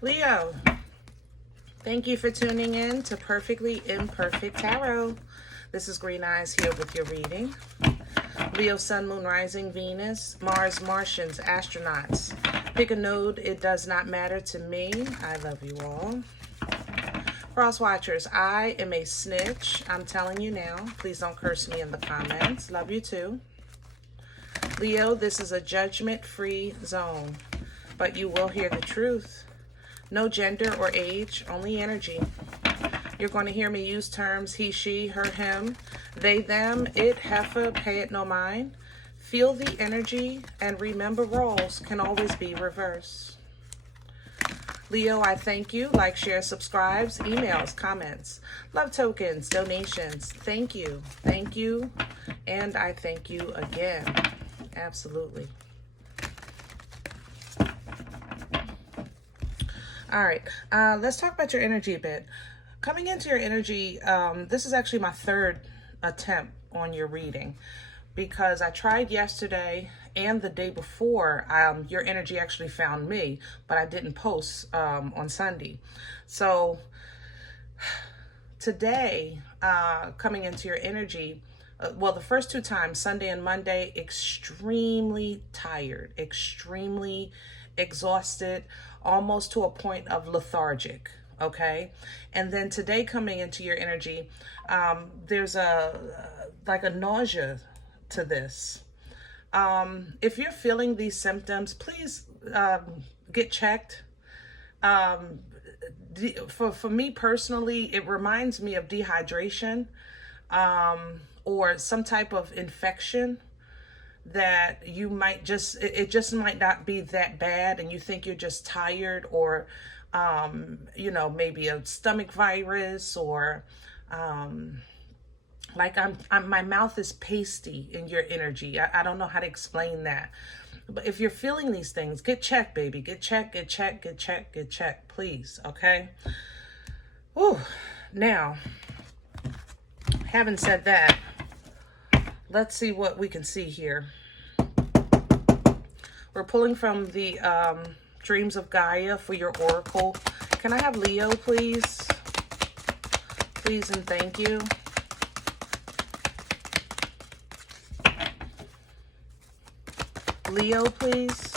Leo, thank you for tuning in to Perfectly Imperfect Tarot. This is Green Eyes here with your reading. Leo, Sun, Moon, Rising, Venus, Mars, Martians, astronauts. Pick a node. It does not matter to me. I love you all. Cross watchers, I am a snitch. I'm telling you now. Please don't curse me in the comments. Love you too. Leo, this is a judgment-free zone, but you will hear the truth. No gender or age, only energy. You're going to hear me use terms he, she, her, him, they, them, it, heifer, pay it no mind. Feel the energy and remember roles can always be reversed. Leo, I thank you. Like, share, subscribes, emails, comments, love tokens, donations. Thank you. Thank you. And I thank you again. Absolutely. All right. Let's talk about your energy a bit. Coming into your energy, this is actually my third attempt on your reading because I tried yesterday and the day before. Your energy actually found me, but I didn't post on Sunday. So today, coming into your energy, well, the first two times, Sunday and Monday, extremely tired, extremely exhausted, almost to a point of lethargic. Okay. And then today, coming into your energy, there's like a nausea to this. If you're feeling these symptoms, please get checked. For me personally, it reminds me of dehydration or some type of infection that you might just, it just might not be that bad and you think you're just tired, or you know, maybe a stomach virus, or like my mouth is pasty in your energy. I don't know how to explain that. But if you're feeling these things, get checked, baby. Get checked, get checked, get checked, get checked, please, okay? Whew. Now, having said that, let's see what we can see here. We're pulling from the Dreams of Gaia for your oracle. Can I have Leo, please? Please and thank you. Leo, please.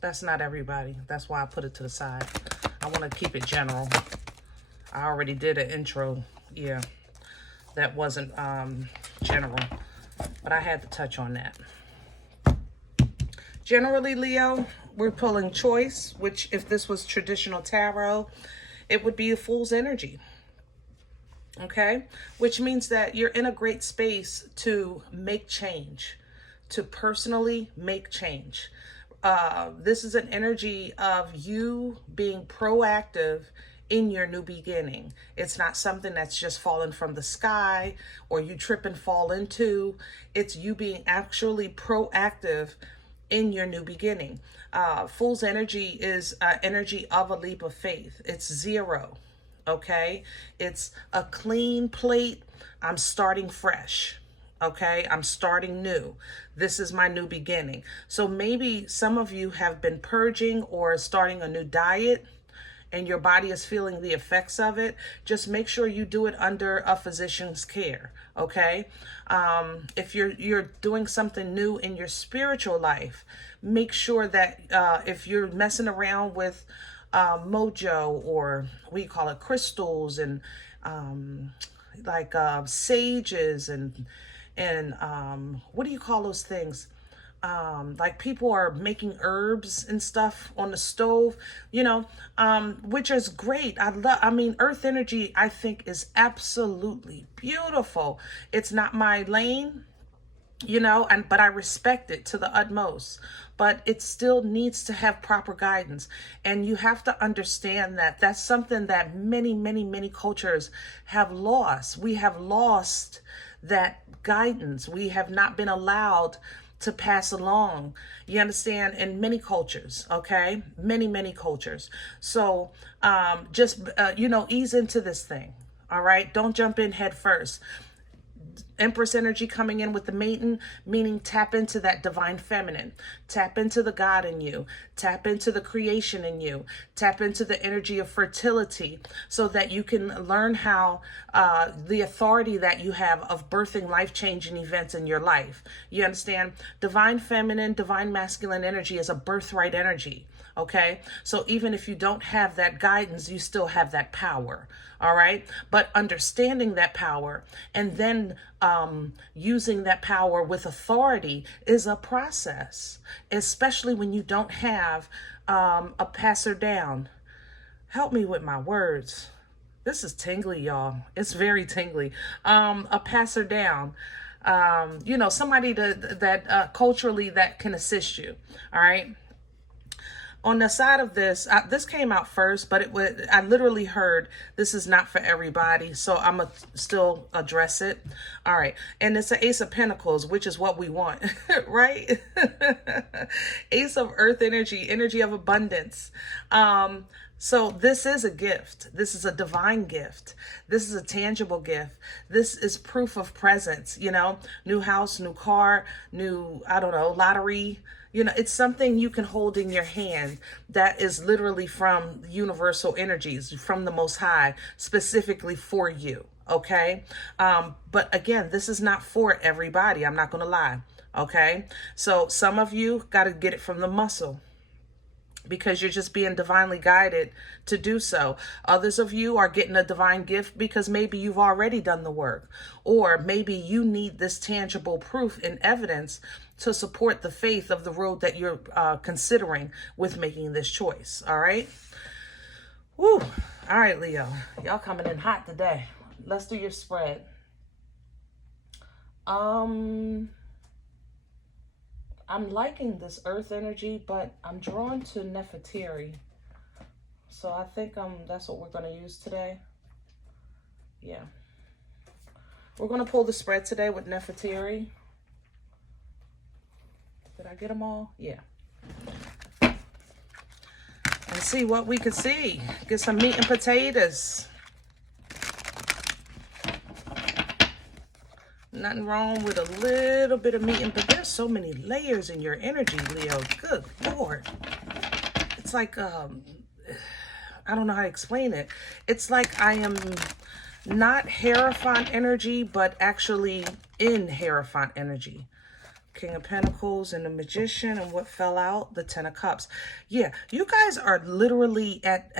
That's not everybody. That's why I put it to the side. I want to keep it general. I already did an intro. Yeah, that wasn't general, but I had to touch on that. Generally, Leo, we're pulling choice, which if this was traditional tarot, it would be a Fool's energy. Okay, which means that you're in a great space to make change, to personally make change. This is an energy of you being proactive in your new beginning. It's not something that's just fallen from the sky or you trip and fall into. It's you being actually proactive in your new beginning. Fool's energy is energy of a leap of faith. It's zero. Okay, it's a clean plate. I'm starting fresh. Okay, I'm starting new. This is my new beginning. So maybe some of you have been purging or starting a new diet and your body is feeling the effects of it. Just make sure you do it under a physician's care. Okay, if you're doing something new in your spiritual life, make sure that if you're messing around with mojo, or we call it crystals, and like sages, and what do you call those things? Like people are making herbs and stuff on the stove, you know, which is great. I mean, earth energy, I think, is absolutely beautiful. It's not my lane, you know, but I respect it to the utmost, but it still needs to have proper guidance. And you have to understand that that's something that many cultures have lost. We have lost that guidance. We have not been allowed to pass along, you understand, in many cultures. Okay, many cultures. So just you know, ease into this thing. All right, don't jump in head first. Empress energy coming in with the maiden, meaning tap into that divine feminine, tap into the God in you, tap into the creation in you, tap into the energy of fertility so that you can learn how the authority that you have of birthing life-changing events in your life. You understand? Divine feminine, divine masculine energy is a birthright energy. Okay, so even if you don't have that guidance, you still have that power. All right, but understanding that power and then using that power with authority is a process, especially when you don't have a passer down. Help me with my words. This is tingly, y'all. It's very tingly. A passer down. You know, somebody that culturally that can assist you. All right. On the side of this, this came out first, but I literally heard this is not for everybody, so I'm going to still address it. All right. And it's an Ace of Pentacles, which is what we want, right? Ace of Earth energy, energy of abundance. So this is a gift. This is a divine gift. This is a tangible gift. This is proof of presence, you know, new house, new car, new, I don't know, lottery. You know, it's something you can hold in your hand that is literally from universal energies, from the Most High, specifically for you. Okay. But again, this is not for everybody. I'm not going to lie. Okay. So some of you got to get it from the muscle, because you're just being divinely guided to do so. Others of you are getting a divine gift because maybe you've already done the work, or maybe you need this tangible proof and evidence to support the faith of the road that you're considering with making this choice. All right. Woo. All right, Leo, y'all coming in hot today. Let's do your spread. I'm liking this earth energy, but I'm drawn to Nefertari. So I think that's what we're going to use today. Yeah. We're going to pull the spread today with Nefertari. Did I get them all? Yeah. And see what we can see. Get some meat and potatoes. Nothing wrong with a little bit of meat, but there's so many layers in your energy, Leo. Good Lord. It's like, I don't know how to explain it. It's like I am not Hierophant energy, but actually in Hierophant energy. King of Pentacles and the Magician, and what fell out? The Ten of Cups. Yeah, you guys are literally at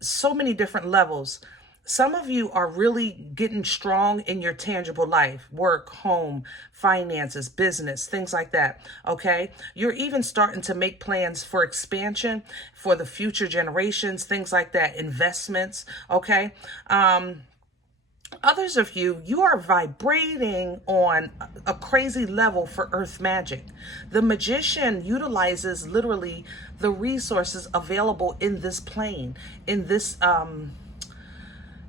so many different levels. Some of you are really getting strong in your tangible life, work, home, finances, business, things like that. Okay. You're even starting to make plans for expansion for the future generations, things like that, investments. Okay. Others of you, you are vibrating on a crazy level for earth magic. The Magician utilizes literally the resources available in this plane, in this,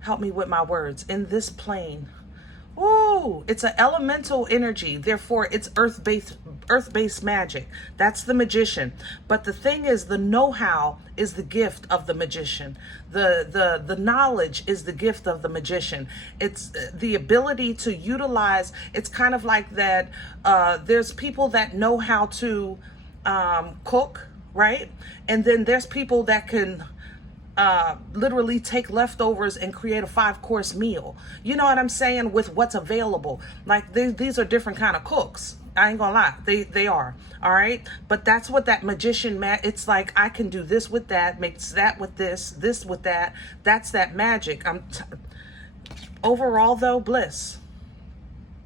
help me with my words, in this plane. Ooh, it's an elemental energy. Therefore, it's earth-based magic. That's the Magician. But the thing is, the know-how is the gift of the Magician. The knowledge is the gift of the Magician. It's the ability to utilize. It's kind of like that. There's people that know how to cook, right? And then there's people that can literally take leftovers and create a 5-course meal. You know what I'm saying? With what's available. Like these are different kind of cooks. I ain't gonna lie. They are. All right. But that's what that Magician, it's like, I can do this with that, mix that with this with that. That's that magic. Overall though, bliss,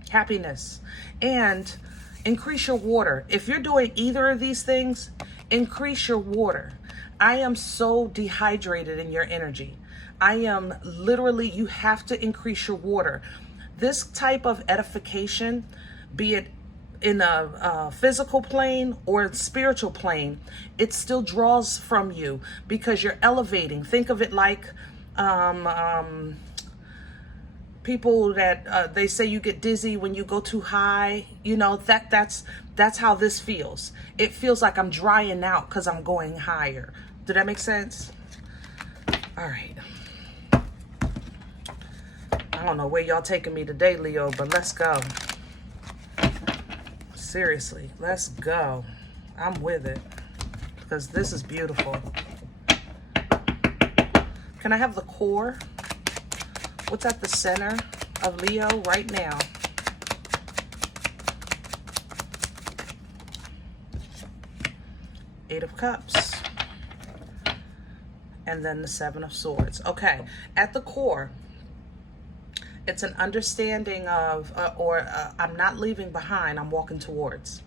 happiness, and increase your water. If you're doing either of these things, increase your water. I am so dehydrated in your energy. I am literally, you have to increase your water. This type of edification, be it in a physical plane or a spiritual plane, it still draws from you because you're elevating. Think of it like people that they say you get dizzy when you go too high. You know, that's how this feels. It feels like I'm drying out because I'm going higher. Did that make sense? All right. All don't know where y'all taking me today, Leo, but let's go. Seriously, let's go. I'm with it because this is beautiful. Can I have the core? What's at the center of Leo right now? Eight of Cups. And then the Seven of Swords. Okay, at the core, it's an understanding of, I'm not leaving behind, I'm walking towards.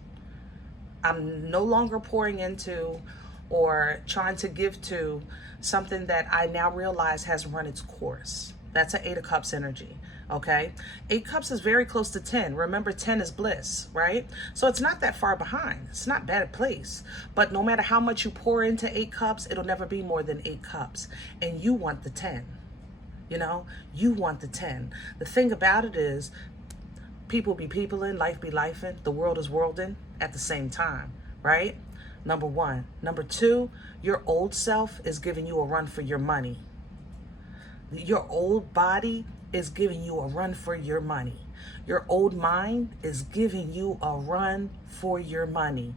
I'm no longer pouring into or trying to give to something that I now realize has run its course. That's an Eight of Cups energy, okay? 8 Cups is very close to 10. Remember, 10 is bliss, right? So it's not that far behind. It's not bad place. But no matter how much you pour into 8 Cups, it'll never be more than 8 Cups. And you want the 10, you know? You want the 10. The thing about it is, people be peopling, life be lifing, the world is worlding at the same time, right? Number one. Number two, your old self is giving you a run for your money. Your old body is giving you a run for your money. Your old mind is giving you a run for your money.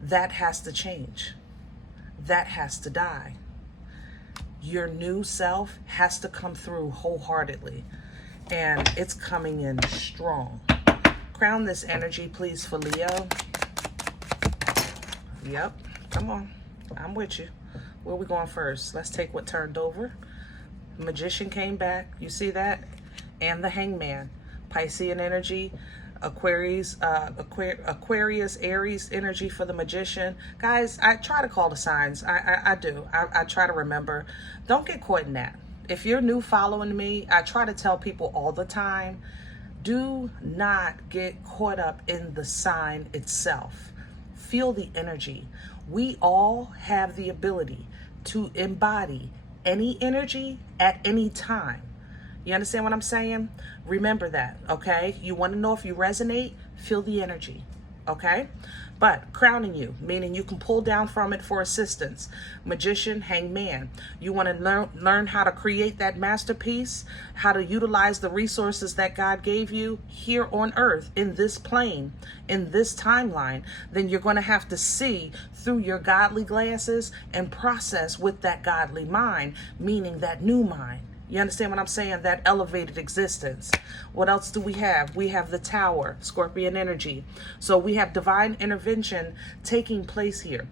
That has to change. That has to die. Your new self has to come through wholeheartedly. And it's coming in strong. Crown this energy, please, for Leo. Yep, come on. I'm with you. Where are we going first? Let's take what turned over. Magician came back. You see that? And the Hangman. Piscean energy. Aquarius, Aries energy for the Magician. Guys, I try to call the signs. I do. I try to remember. Don't get caught in that. If you're new following me, I try to tell people all the time, do not get caught up in the sign itself. Feel the energy. We all have the ability to embody any energy at any time. You understand what I'm saying? Remember that, okay? You want to know if you resonate? Feel the energy, okay? But crowning you, meaning you can pull down from it for assistance. Magician, Hangman. You want to learn how to create that masterpiece, how to utilize the resources that God gave you here on earth, in this plane, in this timeline. Then you're going to have to see through your godly glasses and process with that godly mind, meaning that new mind. You understand what I'm saying? That elevated existence. What else do we have? We have the Tower, Scorpion energy. So we have divine intervention taking place here.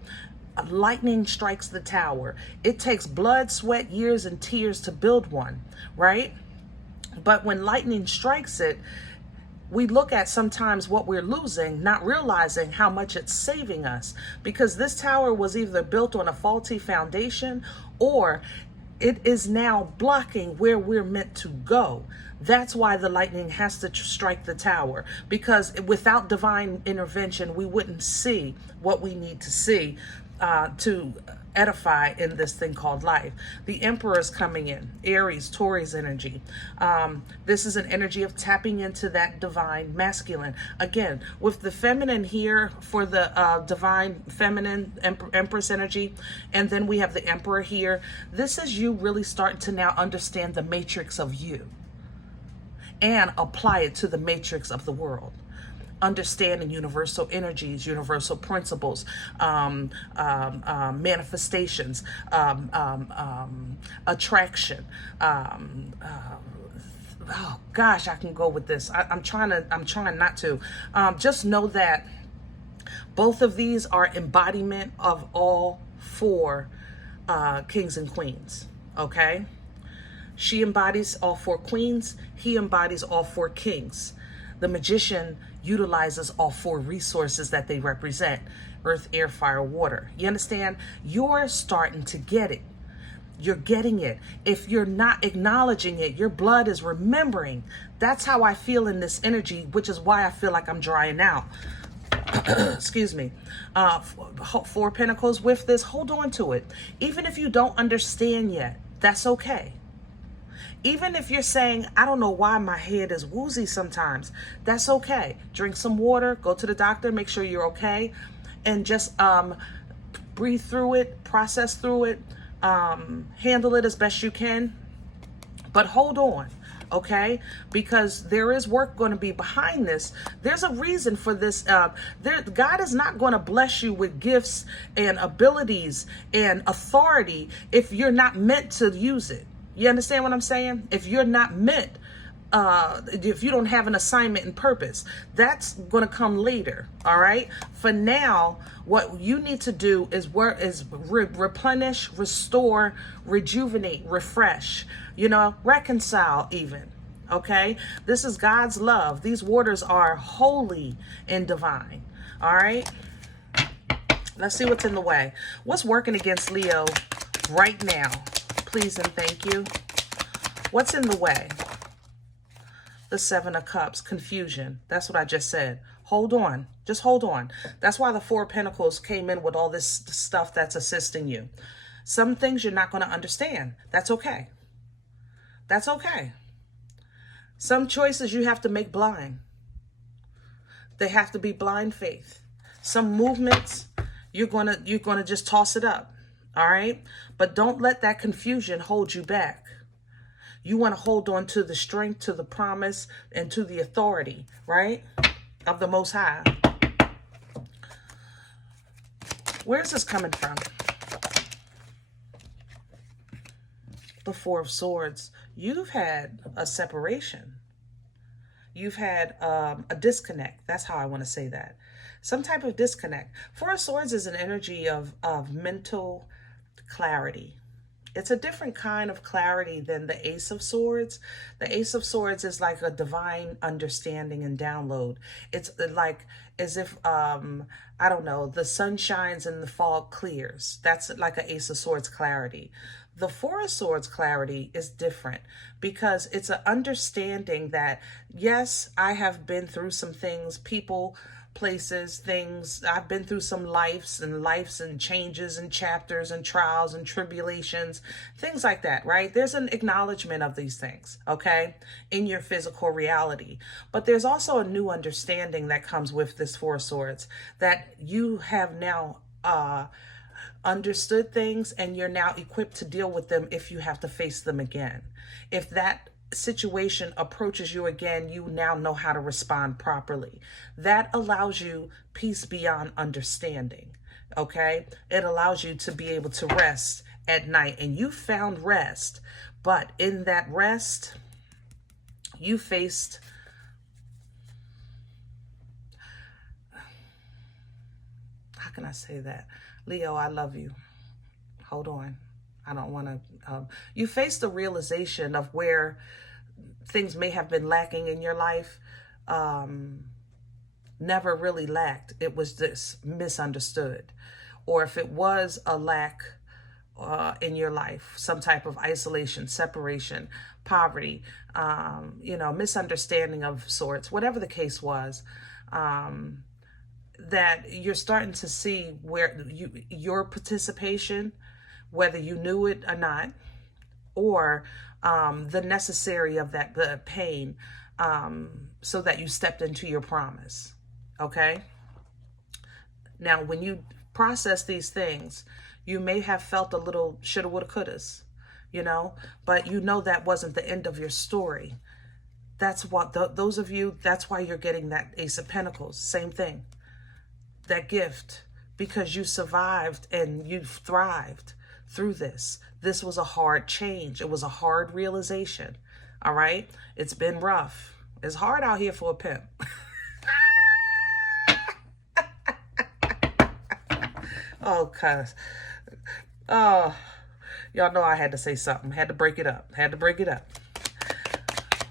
Lightning strikes the tower. It takes blood, sweat, years, and tears to build one, right? But when lightning strikes it, we look at sometimes what we're losing, not realizing how much it's saving us. Because this tower was either built on a faulty foundation, or it is now blocking where we're meant to go. That's why the lightning has to strike the tower, because without divine intervention, we wouldn't see what we need to see to edify in this thing called life. The Emperor is coming in, Aries, Taurus energy. This is an energy of tapping into that divine masculine. Again, with the feminine here for the divine feminine Empress energy, and then we have the Emperor here. This is you really starting to now understand the matrix of you and apply it to the matrix of the world. Understanding universal energies, universal principles, manifestations, attraction. Oh gosh, I can go with this. I'm trying not to. Just know that both of these are embodiment of all 4 kings and queens. Okay, she embodies all 4 queens. He embodies all 4 kings. The Magician utilizes all 4 resources that they represent: earth, air, fire, water. You understand? You're starting to get it. You're getting it. If you're not acknowledging it, your blood is remembering. That's how I feel in this energy, which is why I feel like I'm drying out. Excuse me. 4 Pentacles with this. Hold on to it. Even if you don't understand yet, that's okay. Even if you're saying, I don't know why my head is woozy sometimes, that's okay. Drink some water, go to the doctor, make sure you're okay, and just breathe through it, process through it, handle it as best you can. But hold on, okay? Because there is work going to be behind this. There's a reason for this. God is not going to bless you with gifts and abilities and authority if you're not meant to use it. You understand what I'm saying? If you're not meant, if you don't have an assignment and purpose, that's going to come later. All right. For now, what you need to do is replenish, restore, rejuvenate, refresh, reconcile even. Okay. This is God's love. These waters are holy and divine. All right. Let's see what's in the way. What's working against Leo right now? Please and thank you. What's in the way? The Seven of Cups, confusion. That's what I just said. Hold on. Just hold on. That's why the Four of Pentacles came in with all this stuff that's assisting you. Some things you're not going to understand. That's okay. That's okay. Some choices you have to make blind. They have to be blind faith. Some movements, you're gonna just toss it up. All right? But don't let that confusion hold you back. You want to hold on to the strength, to the promise, and to the authority, right? Of the Most High. Where's this coming from? The Four of Swords. You've had a separation. You've had a disconnect. That's how I want to say that. Some type of disconnect. Four of Swords is an energy of mental clarity. It's a different kind of clarity than the Ace of Swords. The Ace of Swords is like a divine understanding and download. It's like as if, I don't know, the sun shines and the fog clears. That's like an Ace of Swords clarity. The Four of Swords clarity is different because it's an understanding that, yes, I have been through some things, people, places, things. I've been through some lives and changes and chapters and trials and tribulations, things like that, right? There's an acknowledgement of these things, okay, in your physical reality. But there's also a new understanding that comes with this Four of Swords, that you have now understood things and you're now equipped to deal with them if you have to face them again. If that situation approaches you again, you now know how to respond properly. That allows you peace beyond understanding, okay? It allows you to be able to rest at night, and you found rest, but in that rest, you faced how can I say that? Leo, I love you. Hold on. I don't want to, you faced the realization of where things may have been lacking in your life. Never really lacked. It was just misunderstood. Or if it was a lack in your life, some type of isolation, separation, poverty, misunderstanding of sorts, whatever the case was, that you're starting to see where your participation, whether you knew it or not, or the necessary of the pain, so that you stepped into your promise. Okay? Now, when you process these things, you may have felt a little shoulda, woulda, couldas, but that wasn't the end of your story. That's what, those of you, that's why you're getting that Ace of Pentacles. Same thing. That gift, because you survived and you've thrived through this. This was a hard change. It was a hard realization. All right? It's been rough. It's hard out here for a pimp. Oh, cuz. Oh, y'all know I had to say something. Had to break it up.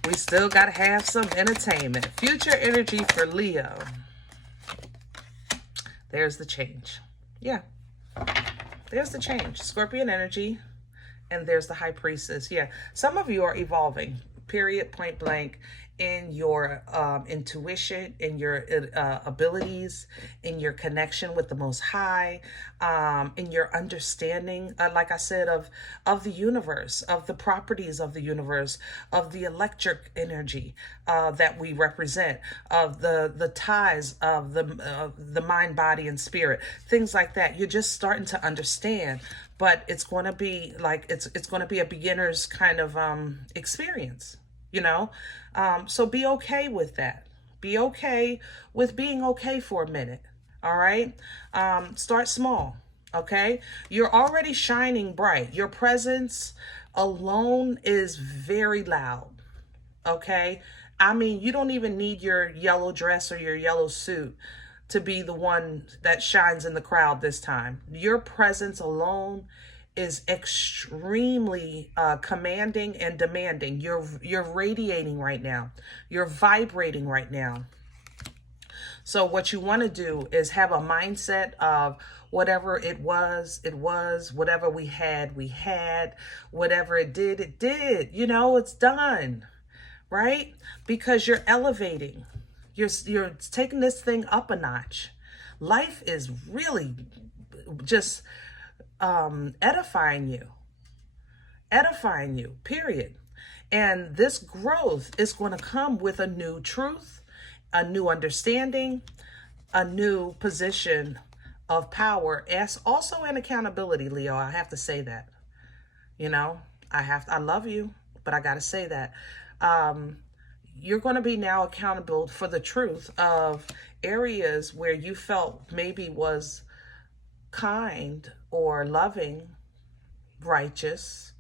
We still got to have some entertainment. Future energy for Leo. There's the change. Yeah. There's the change. Scorpion energy. And there's the High Priestess. Yeah. Some of you are evolving. Period. Point blank. In your intuition, in your abilities, in your connection with the Most High, in your understanding, like I said, of the universe, of the properties of the universe, of the electric energy that we represent, of the ties of the mind, body, and spirit, things like that. You're just starting to understand. but it's going to be like, it's going to be a beginner's kind of experience, you know? So be okay with that. Be okay with being okay for a minute. All right. Start small. Okay. You're already shining bright. Your presence alone is very loud. Okay. I mean, you don't even need your yellow dress or your yellow suit to be the one that shines in the crowd this time. Your presence alone is extremely commanding and demanding. You're radiating right now. You're vibrating right now. So what you want to do is have a mindset of whatever it was, whatever we had, whatever it did, you know, it's done, right? Because you're elevating, you're taking this thing up a notch. Life is really just edifying you, period. And this growth is going to come with a new truth, a new understanding, a new position of power, as also an accountability, Leo. I have to say that, you know, I love you, but I got to say that, you're going to be now accountable for the truth of areas where you felt maybe was kind or loving, righteous,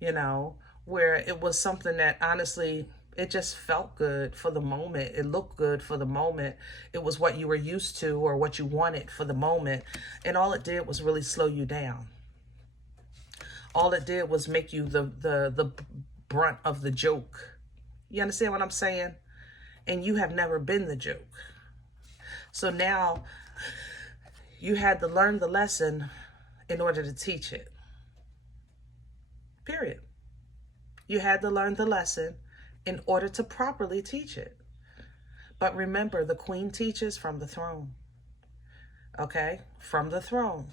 you know, where it was something that honestly, it just felt good for the moment. It looked good for the moment. It was what you were used to or what you wanted for the moment. And all it did was really slow you down. All it did was make you the brunt of the joke. You understand what I'm saying? And you have never been the joke. So now you had to learn the lesson in order to teach it. Period. You had to learn the lesson in order to properly teach it. But remember, the queen teaches from the throne. Okay? From the throne.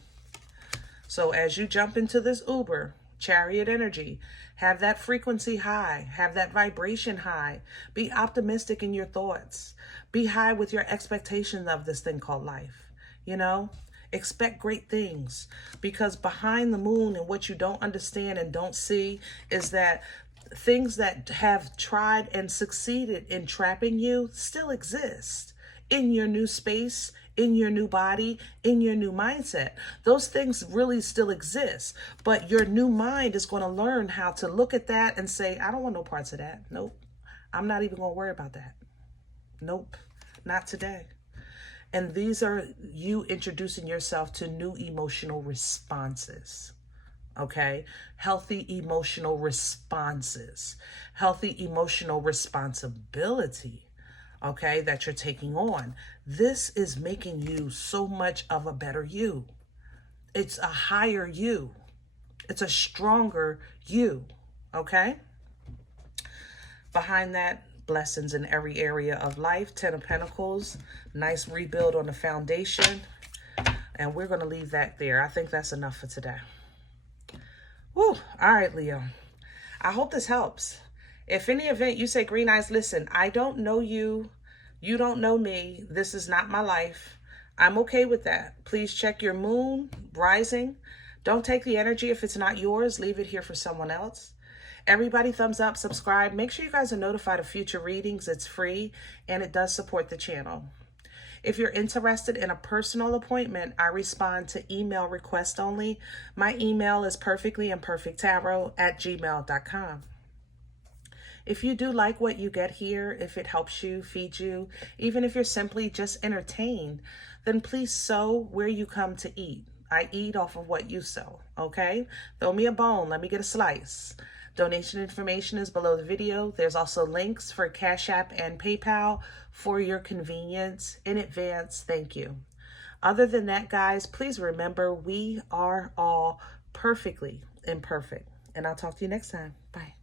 So as you jump into this Uber, chariot energy, have that frequency high, have that vibration high, be optimistic in your thoughts, be high with your expectations of this thing called life, you know? Expect great things, because behind the moon and what you don't understand and don't see is that things that have tried and succeeded in trapping you still exist in your new space, in your new body, in your new mindset. Those things really still exist, but your new mind is going to learn how to look at that and say, I don't want no parts of that. Nope. I'm not even going to worry about that. Nope. Not today. And these are you introducing yourself to new emotional responses. Okay? Healthy emotional responses. Healthy emotional responsibility. Okay? That you're taking on. This is making you so much of a better you. It's a higher you. It's a stronger you. Okay? Behind that, blessings in every area of life. 10 of Pentacles. Nice rebuild on the foundation. And we're going to leave that there. I think that's enough for today. Woo. All right, Leo. I hope this helps. If any event you say, Green Eyes, listen, I don't know you. You don't know me. This is not my life. I'm okay with that. Please check your moon, rising. Don't take the energy if it's not yours. Leave it here for someone else. Everybody, thumbs up, subscribe. Make sure you guys are notified of future readings. It's free and it does support the channel. If you're interested in a personal appointment, I respond to email request only. My email is perfectlyimperfecttarot@gmail.com. If you do like what you get here, if it helps you, feeds you, even if you're simply just entertained, then please sow where you come to eat. I eat off of what you sow, okay? Throw me a bone. Let me get a slice. Donation information is below the video. There's also links for CashApp and PayPal for your convenience. In advance, thank you. Other than that, guys, please remember we are all perfectly imperfect. And I'll talk to you next time. Bye.